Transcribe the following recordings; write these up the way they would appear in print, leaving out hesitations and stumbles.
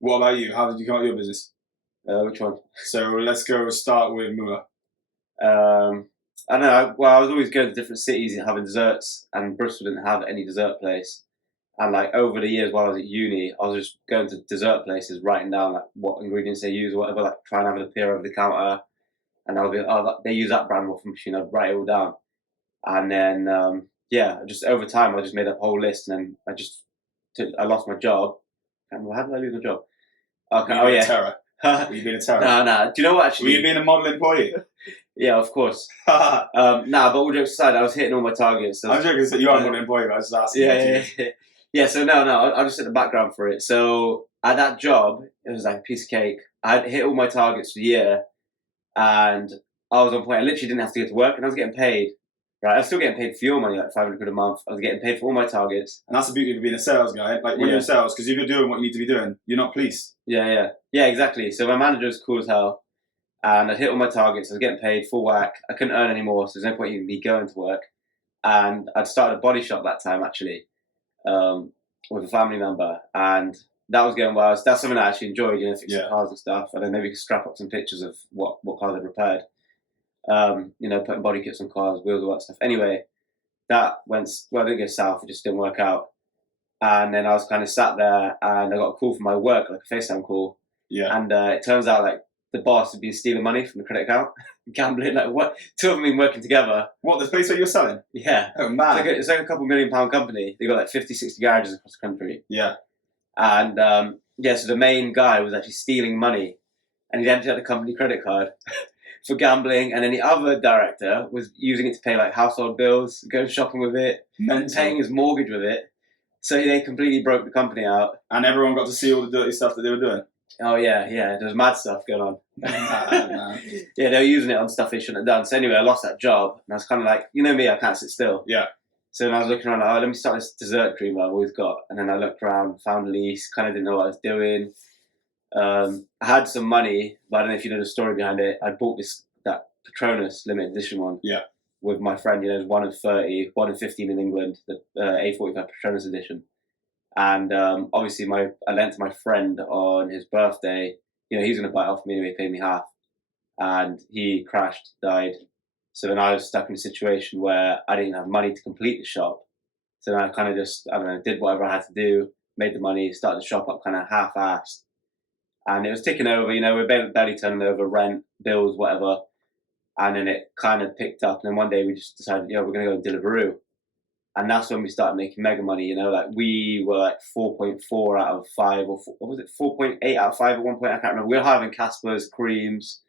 What about you? How did you come up with your business? Which one? So let's go start with Mua. I don't know. Well, I was always going to different cities and having desserts, and Bristol didn't have any dessert place. And like over the years while I was at uni, I was just going to dessert places, writing down like what ingredients they use or whatever, like trying to have it appear over the counter. And I'll be, oh, they use that brand waffle machine. I'd write it all down. And then, yeah, just over time, I just made up a whole list. And then I lost my job. How did I lose my job? Okay. Were Oh, you being a yeah. terror? Were you being a terror? No. Do you know what, Were you actually? being a model employee? Yeah, of course. But all jokes aside, I was hitting all my targets. So I'm joking. So you are a model employee, but I was just asking. Yeah. So no, I'll just set the background for it. So at that job, it was like a piece of cake. I had hit all my targets for the year, and I was on point. I literally didn't have to go to work, and I was getting paid. Right, I was still getting paid fuel money, like 500 quid a month. I was getting paid for all my targets. And that's the beauty of being a sales guy. Like when you're in sales, because if you're doing what you need to be doing, you're not policed. Yeah, exactly. So my manager was cool as hell, and I hit all my targets. I was getting paid full whack. I couldn't earn anymore, so there's no point in me going to work. And I'd started a body shop that time actually, with a family member, and that was going well. That's something I actually enjoyed, fixing cars and stuff. And then maybe scrap up some pictures of what cars I'd repaired. Putting body kits on cars, wheels, all that stuff. Anyway, that went well. It didn't go south. It just didn't work out. And then I was kind of sat there, and I got a call from my work, like a FaceTime call. Yeah. And it turns out like the boss had been stealing money from the credit account, gambling. Like what? Two of them been working together. What, the place where you're selling? Yeah. Oh man. It's like a couple £1 million company. They got like 50, 60 garages across the country. Yeah. And so the main guy was actually stealing money, and he'd emptied out the company credit card for gambling, and then the other director was using it to pay like household bills, going shopping with it, and paying his mortgage with it. So they completely broke the company out. And everyone got to see all the dirty stuff that they were doing. Oh yeah, there was mad stuff going on. Yeah, they were using it on stuff they shouldn't have done. So anyway, I lost that job, and I was kind of like, me, I can't sit still. Yeah. So then I was looking around, like, let me start this dessert dream that I've always got. And then I looked around, found a lease, kind of didn't know what I was doing. I had some money, but I don't know if you know the story behind it. I bought that Patronus limited edition one. Yeah. With my friend, it was 1 of 30, 1 of 15 in England, the A45 Patronus edition. And obviously, I lent to my friend on his birthday. He's going to buy it off me anyway, pay me half. And he crashed, died. So then I was stuck in a situation where I didn't have money to complete the shop. So then I kind of just, did whatever I had to do, made the money, started the shop up kind of half-assed. And it was ticking over, we're barely turning over, rent, bills, whatever. And then it kind of picked up. And then one day we just decided, we're going to go to Deliveroo. And that's when we started making mega money, like we were like 4.4 out of 5, or what was it, 4.8 out of 5 at one point, I can't remember. We were having Casper's, Creams,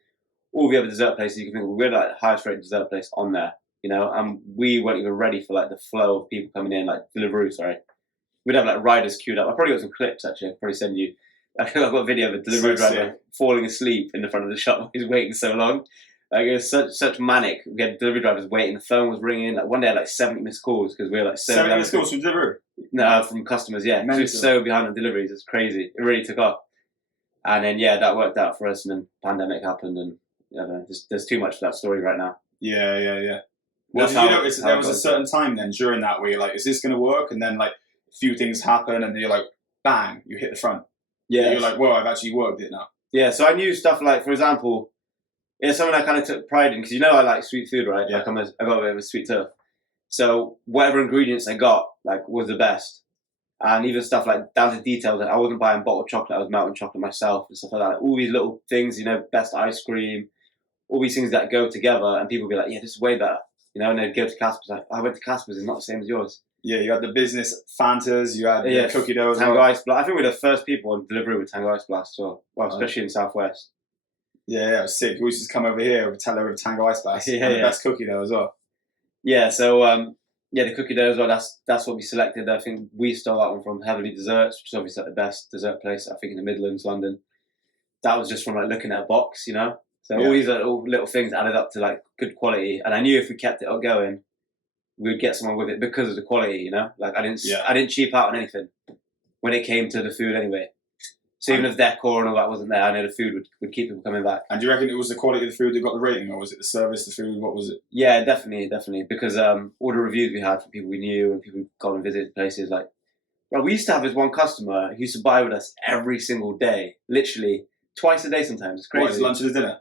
all the other dessert places you can think of. We were like the highest rated dessert place on there, and we weren't even ready for like the flow of people coming in, like Deliveroo, sorry. We'd have like riders queued up. I probably got some clips actually, I'll probably send you. I've got a video of a Deliveroo driver falling asleep in the front of the shop. He's waiting so long. Like it was such manic. We had delivery drivers waiting. The phone was ringing. Like one day, I had like 70 missed calls because we were like so 70 missed calls from Deliveroo? No, from customers. Yeah, we were so behind on deliveries. It's crazy. It really took off. And then that worked out for us. And then pandemic happened, and there's too much for that story right now. Yeah. Well, did you notice there was a certain time then during that where you're like, is this going to work? And then like a few things happen, and you're like, bang, you hit the front. Yeah. You're like, well, I've actually worked it now. Yeah. So I knew stuff like, for example. It's something I kind of took pride in because I like sweet food, right? Yeah. Like I got a bit of a sweet tooth. So whatever ingredients I got, like, was the best. And even stuff like down to details, like I wasn't buying bottled chocolate, I was melting chocolate myself and stuff like that. Like, all these little things, best ice cream, all these things that go together, and people be like, yeah, this is way better. And they'd go to Casper's, like, I went to Casper's, it's not the same as yours. Yeah, you had the business Fantas, you had the cookie dough as well. Tango Ice Blast. I think we were the first people on delivery with Tango Ice Blast, so especially in the Southwest. Yeah, it was sick. We used to come over here with Tango Ice Blast. The best cookie dough as well. Yeah, so the cookie dough as well. That's what we selected. I think we stole that one from Heavenly Desserts, which is obviously like the best dessert place I think in the Midlands, London. That was just from like looking at a box, So all these little things added up to like good quality, and I knew if we kept it going, we'd get someone with it because of the quality, Like I didn't cheap out on anything when it came to the food anyway. So even if decor and all that wasn't there, I know the food would keep people coming back. And do you reckon it was the quality of the food that got the rating, or was it the service, the food? What was it? Yeah, definitely. Because all the reviews we had from people we knew and people who'd gone and visited places, like Well, we used to have this one customer who used to buy with us every single day, literally twice a day sometimes. It's crazy. What, is lunch and dinner?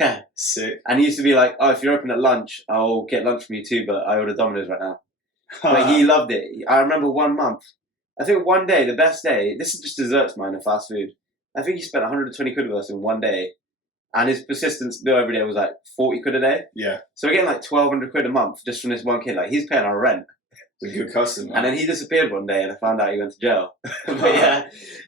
Yeah. Sick. And he used to be like, oh, if you're open at lunch, I'll get lunch from you too, but I order Domino's right now. But he loved it. I remember one month, I think one day, the best day, this is just desserts, mine, and fast food. I think he spent 120 quid with us in one day. And his persistence bill every day was like 40 quid a day. Yeah. So we're getting like 1,200 quid a month just from this one kid. Like, he's paying our rent. It's a good customer. And then he disappeared one day and I found out he went to jail. But yeah,